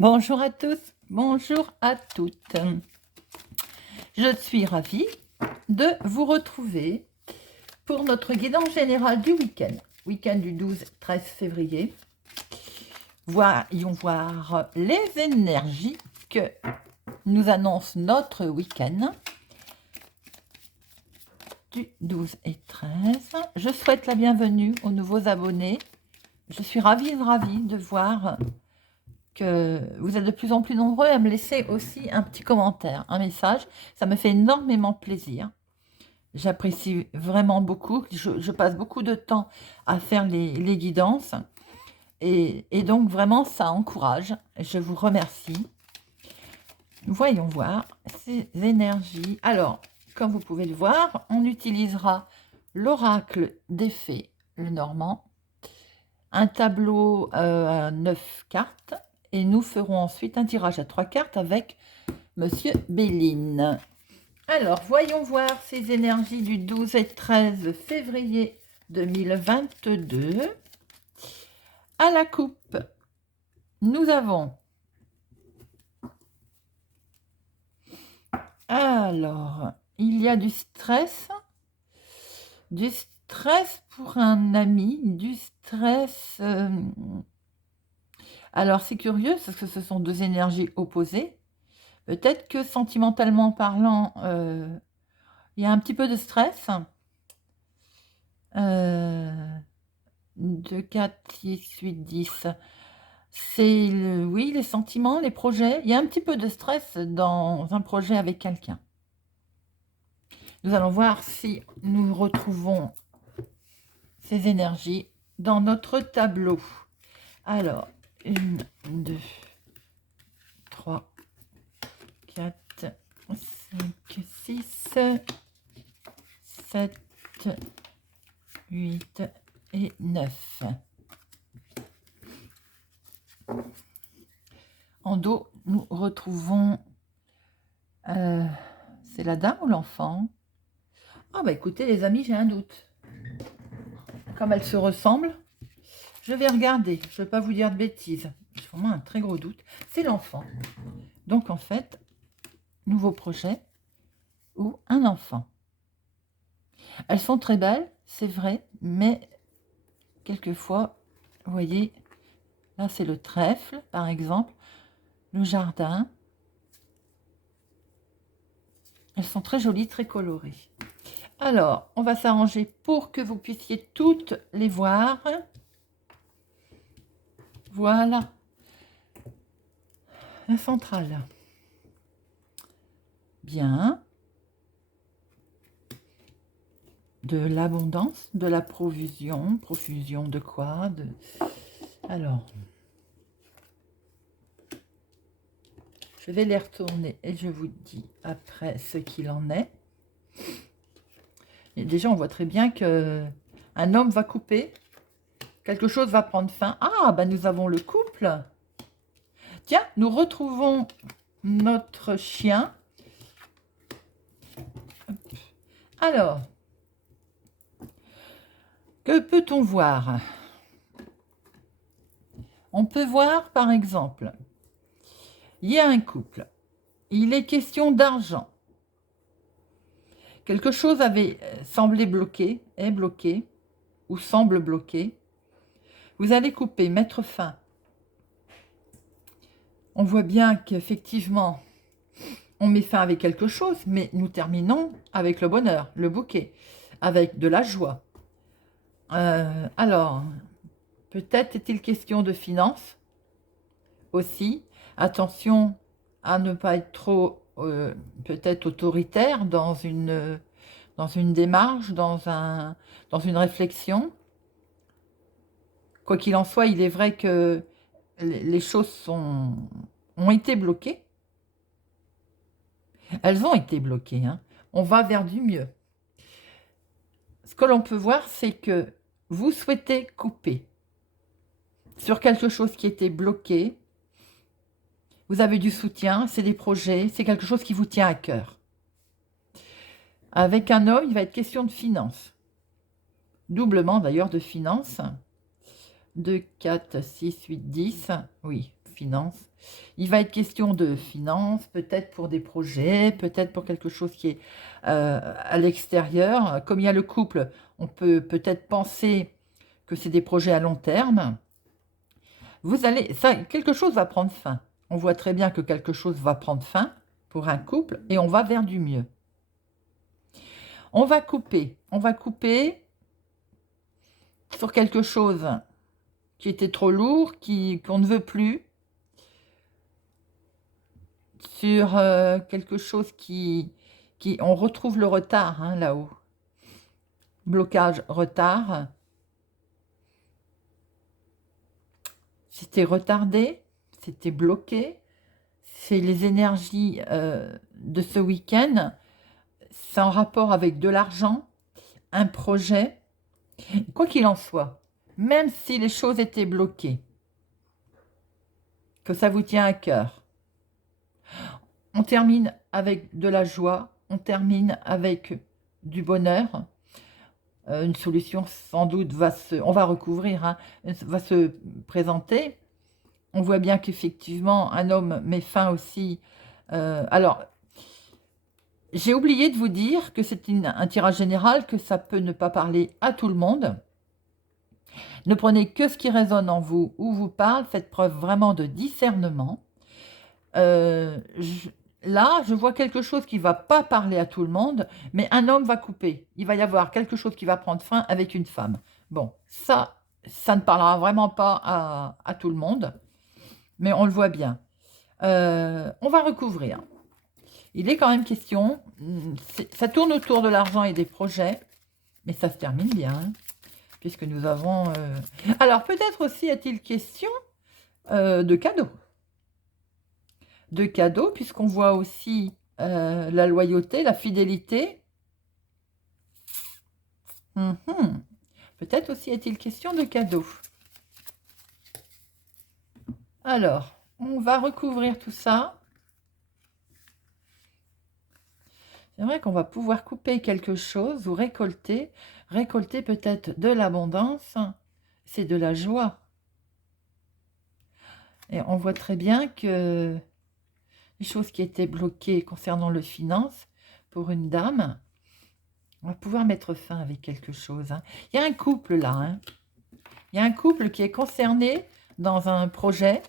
Bonjour à tous, bonjour à toutes. Je suis ravie de vous retrouver pour notre guidance générale du week-end du 12-13 février. Voyons voir les énergies que nous annonce notre week-end du 12 et 13. Je souhaite la bienvenue aux nouveaux abonnés. Je suis ravie de voir que vous êtes de plus en plus nombreux à me laisser aussi un petit commentaire, un message. Ça me fait énormément plaisir. J'apprécie vraiment beaucoup. Je passe beaucoup de temps à faire les guidances. Et donc, vraiment, ça encourage. Je vous remercie. Voyons voir ces énergies. Alors, comme vous pouvez le voir, on utilisera l'oracle des fées, le normand, un tableau à 9 cartes, et nous ferons ensuite un tirage à 3 cartes avec Monsieur Béline. Alors, voyons voir ces énergies du 12 et 13 février 2022. À la coupe, nous avons... Alors, il y a du stress pour un ami, du stress... Alors, c'est curieux parce que ce sont deux énergies opposées. Peut-être que sentimentalement parlant, il y a un petit peu de stress. 2, 4, 6, 8, 10. C'est, oui, les sentiments, les projets. Il y a un petit peu de stress dans un projet avec quelqu'un. Nous allons voir si nous retrouvons ces énergies dans notre tableau. Alors, 1, 2, 3, 4, 5, 6, 7, 8 et 9. En dos, nous retrouvons... c'est la dame ou l'enfant? Ah bah écoutez les amis, j'ai un doute. Comme elles se ressemblent, je vais regarder. Je ne vais pas vous dire de bêtises. J'ai vraiment un très gros doute. C'est l'enfant. Donc en fait, nouveau projet ou un enfant. Elles sont très belles, c'est vrai, mais quelquefois, vous voyez, là c'est le trèfle par exemple, le jardin. Elles sont très jolies, très colorées. Alors, on va s'arranger pour que vous puissiez toutes les voir. Voilà. La centrale. Bien. De l'abondance, de la profusion. Profusion de quoi? Alors, je vais les retourner et je vous dis après ce qu'il en est. Et déjà, on voit très bien que un homme va couper. Quelque chose va prendre fin. Ah, ben nous avons le couple. Tiens, nous retrouvons notre chien. Alors, que peut-on voir? On peut voir, par exemple, il y a un couple. Il est question d'argent. Quelque chose avait semblé bloqué, est bloqué, ou semble bloqué. Vous allez couper, mettre fin. On voit bien qu'effectivement, on met fin avec quelque chose, mais nous terminons avec le bonheur, le bouquet, avec de la joie. Alors, peut-être est-il question de finances aussi. Attention à ne pas être trop, peut-être autoritaire dans une démarche, dans une réflexion. Quoi qu'il en soit, il est vrai que les choses ont été bloquées. Elles ont été bloquées. Hein. On va vers du mieux. Ce que l'on peut voir, c'est que vous souhaitez couper sur quelque chose qui était bloqué. Vous avez du soutien, c'est des projets, c'est quelque chose qui vous tient à cœur. Avec un homme, il va être question de finances. Doublement d'ailleurs de finances. 2, 4, 6, 8, 10. Oui, finances. Il va être question de finances, peut-être pour des projets, peut-être pour quelque chose qui est à l'extérieur. Comme il y a le couple, on peut peut-être penser que c'est des projets à long terme. Quelque chose va prendre fin. On voit très bien que quelque chose va prendre fin pour un couple et on va vers du mieux. On va couper sur quelque chose qui était trop lourd, qu'on ne veut plus, sur quelque chose on retrouve le retard hein, là-haut. Blocage, retard. C'était retardé, c'était bloqué. C'est les énergies de ce week-end. C'est en rapport avec de l'argent, un projet. Quoi qu'il en soit, même si les choses étaient bloquées, que ça vous tient à cœur, on termine avec de la joie, on termine avec du bonheur. Une solution sans doute on va recouvrir, hein, va se présenter. On voit bien qu'effectivement, un homme met fin aussi. Alors, j'ai oublié de vous dire que c'est un tirage général, que ça peut ne pas parler à tout le monde. Ne prenez que ce qui résonne en vous ou vous parle. Faites preuve vraiment de discernement. Là, je vois quelque chose qui ne va pas parler à tout le monde, mais un homme va couper. Il va y avoir quelque chose qui va prendre fin avec une femme. Bon, ça ne parlera vraiment pas à tout le monde, mais on le voit bien. On va recouvrir. Il est quand même question, ça tourne autour de l'argent et des projets, mais ça se termine bien, hein, puisque nous avons... Alors, peut-être aussi est-il question de cadeaux. De cadeaux, puisqu'on voit aussi la loyauté, la fidélité. Peut-être aussi est-il question de cadeaux. Alors, on va recouvrir tout ça. C'est vrai qu'on va pouvoir couper quelque chose ou récolter peut-être de l'abondance. C'est de la joie. Et on voit très bien que les choses qui étaient bloquées concernant le finance, pour une dame, on va pouvoir mettre fin avec quelque chose. Hein. Il y a un couple là. Hein. Il y a un couple qui est concerné dans un projet.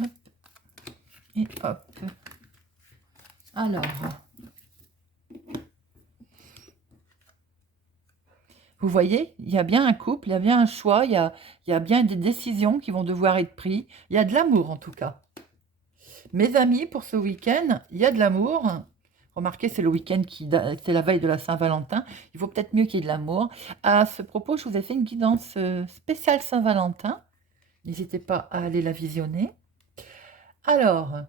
Hop. Et hop. Alors... Vous voyez, il y a bien un couple, il y a bien un choix, il y a bien des décisions qui vont devoir être prises. Il y a de l'amour en tout cas. Mes amis, pour ce week-end, il y a de l'amour. Remarquez, c'est le week-end c'est la veille de la Saint-Valentin. Il vaut peut-être mieux qu'il y ait de l'amour. À ce propos, je vous ai fait une guidance spéciale Saint-Valentin. N'hésitez pas à aller la visionner. Alors,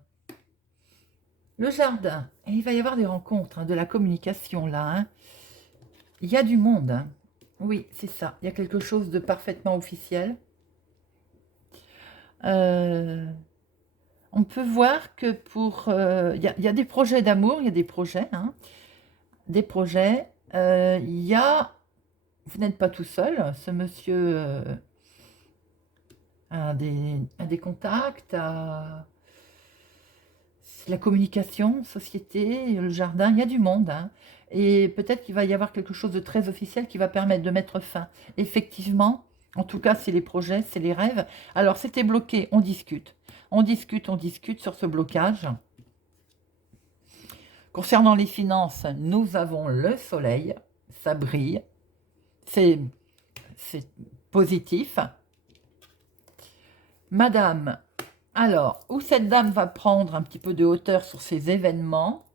le jardin. Et il va y avoir des rencontres, hein, de la communication là. Hein. Il y a du monde. Hein. Oui, c'est ça. Il y a quelque chose de parfaitement officiel. On peut voir que il y a des projets d'amour, il y a des projets. Hein, des projets. Vous n'êtes pas tout seul. Ce monsieur a des contacts, a la communication, société, le jardin. Il y a du monde. Hein. Et peut-être qu'il va y avoir quelque chose de très officiel qui va permettre de mettre fin. Effectivement, en tout cas, c'est les projets, c'est les rêves. Alors, c'était bloqué, on discute. On discute sur ce blocage. Concernant les finances, nous avons le soleil, ça brille. C'est positif. Madame, alors, où cette dame va prendre un petit peu de hauteur sur ces événements,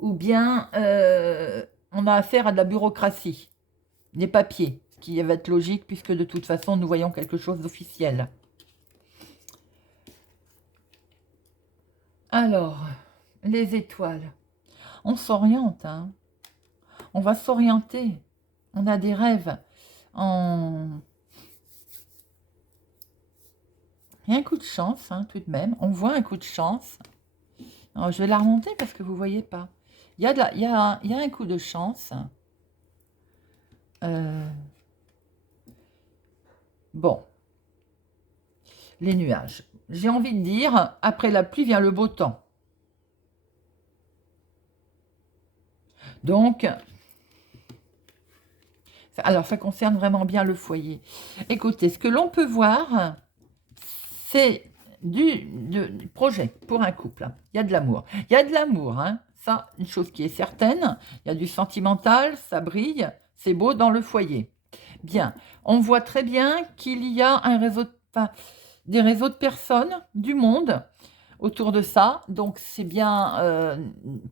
ou bien on a affaire à de la bureaucratie, des papiers, ce qui va être logique puisque de toute façon nous voyons quelque chose d'officiel. Alors, les étoiles, on s'oriente, hein. On va s'orienter, on a des rêves, il y a un coup de chance, hein, tout de même, on voit un coup de chance. Alors, je vais la remonter parce que vous ne voyez pas. Il y a un coup de chance. Bon, les nuages. J'ai envie de dire, après la pluie vient le beau temps. Donc, alors ça concerne vraiment bien le foyer. Écoutez, ce que l'on peut voir, c'est du projet pour un couple. Il y a de l'amour. Il y a de l'amour, hein. Ça, une chose qui est certaine. Il y a du sentimental, ça brille, c'est beau dans le foyer. Bien, on voit très bien qu'il y a un réseau, des réseaux de personnes, du monde autour de ça. Donc, c'est bien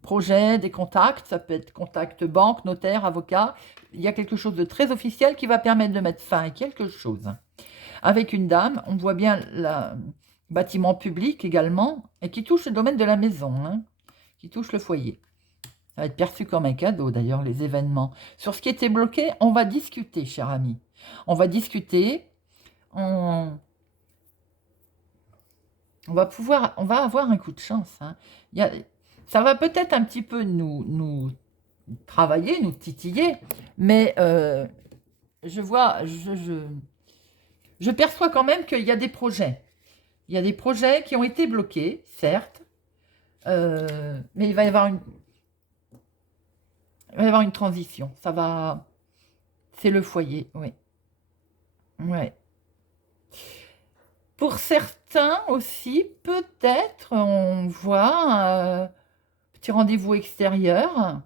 projet, des contacts. Ça peut être contact banque, notaire, avocat. Il y a quelque chose de très officiel qui va permettre de mettre fin à quelque chose. Avec une dame, on voit bien le bâtiment public également, et qui touche le domaine de la maison, hein, qui touche le foyer. Ça va être perçu comme un cadeau, d'ailleurs, les événements. Sur ce qui était bloqué, on va discuter, cher ami. On va discuter, on va avoir un coup de chance. Hein. Ça va peut-être un petit peu nous travailler, nous titiller, mais je perçois quand même qu'il y a des projets. Il y a des projets qui ont été bloqués, certes, mais il va y avoir une transition. C'est le foyer, oui. Ouais. Pour certains aussi, peut-être, on voit un petit rendez-vous extérieur.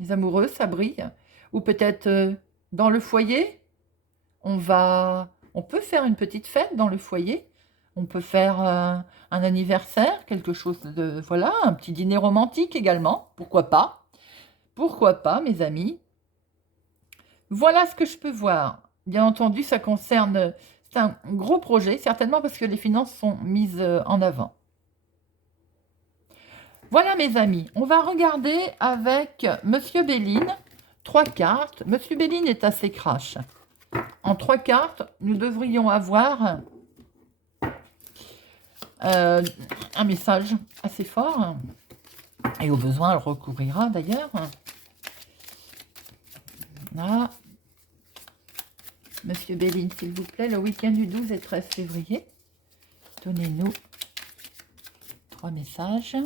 Les amoureux, ça brille. Ou peut-être dans le foyer, on peut faire une petite fête dans le foyer. On peut faire un anniversaire, quelque chose de... Voilà, un petit dîner romantique également. Pourquoi pas? Pourquoi pas, mes amis? Voilà ce que je peux voir. Bien entendu, ça concerne... C'est un gros projet, certainement parce que les finances sont mises en avant. Voilà, mes amis. On va regarder avec Monsieur Béline. 3 cartes. Monsieur Béline est assez crash. En 3 cartes, nous devrions avoir un message assez fort. Et au besoin, elle recouvrira d'ailleurs. Là. Monsieur Béline, s'il vous plaît, le week-end du 12 et 13 février. Donnez-nous 3 messages.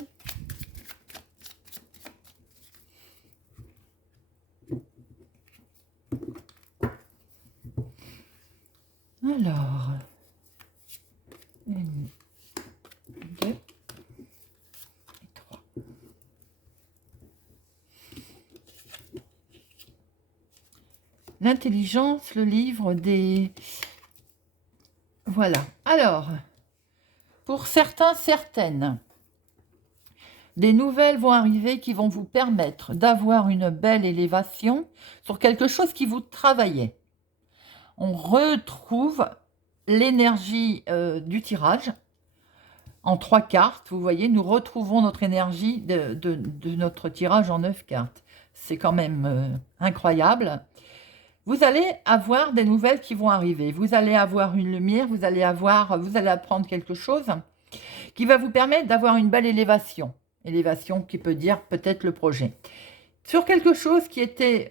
Alors, 1, 2 et 3. L'intelligence, le livre des... Voilà. Alors, pour certains, certaines, des nouvelles vont arriver qui vont vous permettre d'avoir une belle élévation sur quelque chose qui vous travaillait. On retrouve l'énergie du tirage en 3 cartes. Vous voyez, nous retrouvons notre énergie de notre tirage en 9 cartes. C'est quand même incroyable. Vous allez avoir des nouvelles qui vont arriver. Vous allez avoir une lumière, vous allez apprendre quelque chose qui va vous permettre d'avoir une belle élévation. Élévation qui peut dire peut-être le projet. Sur quelque chose qui était...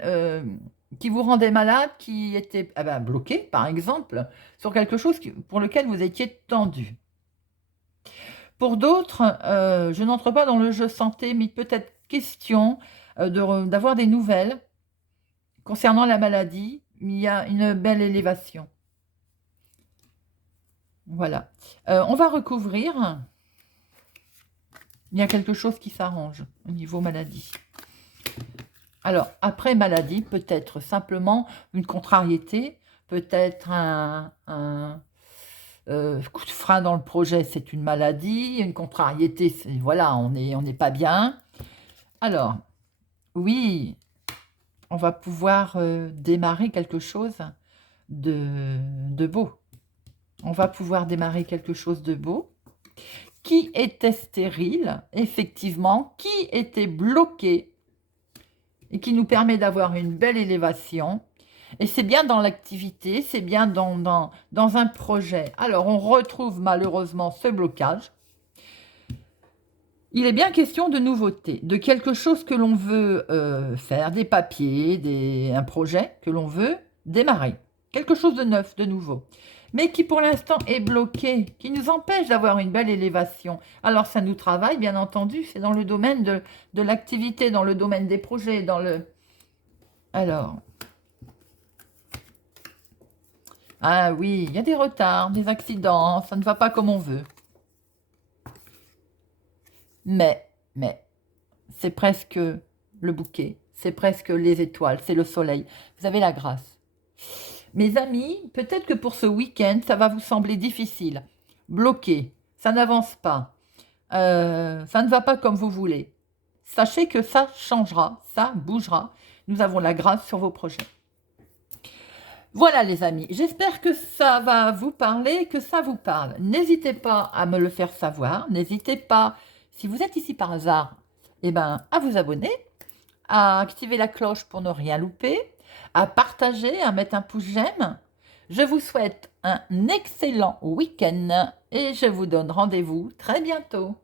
qui vous rendait malade, qui était bloqué, par exemple, sur quelque chose pour lequel vous étiez tendu. Pour d'autres, je n'entre pas dans le jeu santé, mais peut-être question d'avoir des nouvelles concernant la maladie. Il y a une belle élévation. Voilà. On va recouvrir. Il y a quelque chose qui s'arrange au niveau maladie. Alors, après maladie, peut-être simplement une contrariété, peut-être un coup de frein dans le projet, c'est une maladie, une contrariété, c'est voilà, on n'est pas bien. Alors, oui, on va pouvoir démarrer quelque chose de beau. On va pouvoir démarrer quelque chose de beau qui était stérile, effectivement, qui était bloqué, et qui nous permet d'avoir une belle élévation. Et c'est bien dans l'activité, c'est bien dans un projet. Alors, on retrouve malheureusement ce blocage. Il est bien question de nouveauté, de quelque chose que l'on veut faire, des papiers, un projet que l'on veut démarrer. Quelque chose de neuf, de nouveau. Mais qui pour l'instant est bloqué, qui nous empêche d'avoir une belle élévation. Alors ça nous travaille, bien entendu, c'est dans le domaine de l'activité, dans le domaine des projets, dans le... Alors, ah oui, il y a des retards, des accidents, ça ne va pas comme on veut. Mais, c'est presque le bouquet, c'est presque les étoiles, c'est le soleil. Vous avez la grâce. Mes amis, peut-être que pour ce week-end, ça va vous sembler difficile, bloqué, ça n'avance pas, ça ne va pas comme vous voulez. Sachez que ça changera, ça bougera. Nous avons la grâce sur vos projets. Voilà les amis, j'espère que ça va vous parler, que ça vous parle. N'hésitez pas à me le faire savoir, n'hésitez pas, si vous êtes ici par hasard, eh ben, à vous abonner, à activer la cloche pour ne rien louper, à partager, à mettre un pouce j'aime. Je vous souhaite un excellent week-end et je vous donne rendez-vous très bientôt.